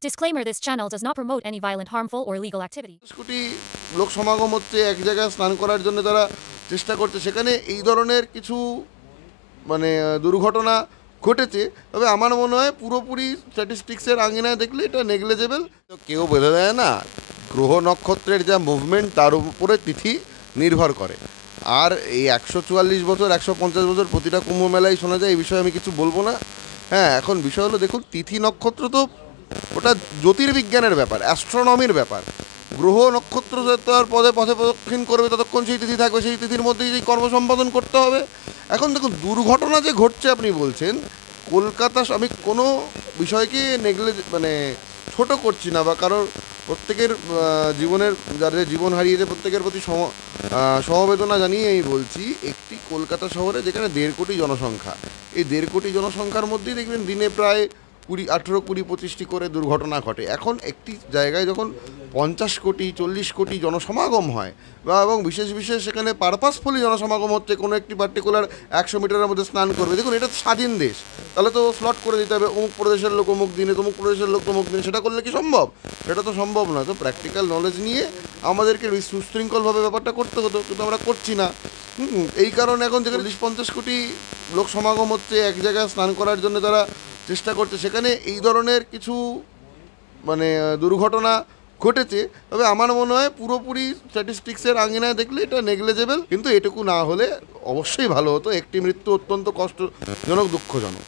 Disclaimer: This channel does not promote any violent, harmful, or illegal activity. কোটি লোক সমাগম হচ্ছে এক জায়গায় স্নান করার জন্য, তারা চেষ্টা করছে, সেখানে এই ধরনের কিছু দুর্ঘটনা ঘটেছে। তবে আমার মনে হয় পুরোপুরি স্ট্যাটিস্টিক্সের আঙিনায় দেখলে এটা নেগলেজেবল। কেউ বোঝা যায় না, গ্রহ নক্ষত্রের যা মুভমেন্ট তার উপরে তিথি নির্ভর করে। আর এই 144 বছর 150 বছর প্রতিটা কুম্ভ মেলায় শোনা যায়, এই বিষয়ে আমি কিছু বলবো না। হ্যাঁ, এখন বিষয় হলো, দেখুন, তিথি নক্ষত্র তো ওটা জ্যোতির্বিজ্ঞানের ব্যাপার, অ্যাস্ট্রোনমির ব্যাপার। গ্রহ নক্ষত্র তার পথে পথে প্রদক্ষিণ করবে, ততক্ষণ সেই তিথি থাকবে, সেই তিথির মধ্যেই সেই কর্ম সম্পাদন করতে হবে। এখন দেখুন, দুর্ঘটনা যে ঘটছে আপনি বলছেন কলকাতা, আমি কোনো বিষয়কে ছোট করছি না, বা কারোর প্রত্যেকের জীবনের, যাদের জীবন হারিয়েছে প্রত্যেকের প্রতি সমবেদনা জানিয়ে আমি বলছি, একটি কলকাতা শহরে যেখানে 1.5 কোটি জনসংখ্যা, এই 1.5 কোটি জনসংখ্যার মধ্যেই দেখবেন দিনে প্রায় 18, 20, 25টি করে দুর্ঘটনা ঘটে। এখন একটি জায়গায় যখন 50 কোটি 40 কোটি জনসমাগম হয়, এবং বিশেষ বিশেষ সেখানে পারপাসফুলি জনসমাগম হচ্ছে, কোনো একটি পার্টিকুলার 100 মিটারের মধ্যে স্নান করবে, দেখুন এটা স্বাধীন দেশ, তাহলে তো স্লট করে দিতে হবে, অমুক প্রদেশের লোক অমুক দিনে, তমুক প্রদেশের লোক তমুক দিনে। সেটা করলে কি সম্ভব? সেটা তো সম্ভব না। তো প্র্যাকটিক্যাল নলেজ নিয়ে আমাদেরকে সুশৃঙ্খলভাবে ব্যাপারটা করতে হতো, কিন্তু আমরা করছি না। এই কারণে এখন যেখানে 40-50 কোটি লোক সমাগম হচ্ছে এক জায়গায় স্নান করার জন্য, তারা চেষ্টা করছে, সেখানে এই ধরনের কিছু দুর্ঘটনা ঘটেছে। তবে আমার মনে হয় পুরোপুরি স্ট্যাটিস্টিক্সের আঙিনায় দেখলে এটা নেগলেজেবল, কিন্তু এটুকু না হলে অবশ্যই ভালো হতো। একটি মৃত্যু অত্যন্ত কষ্টজনক, দুঃখজনক।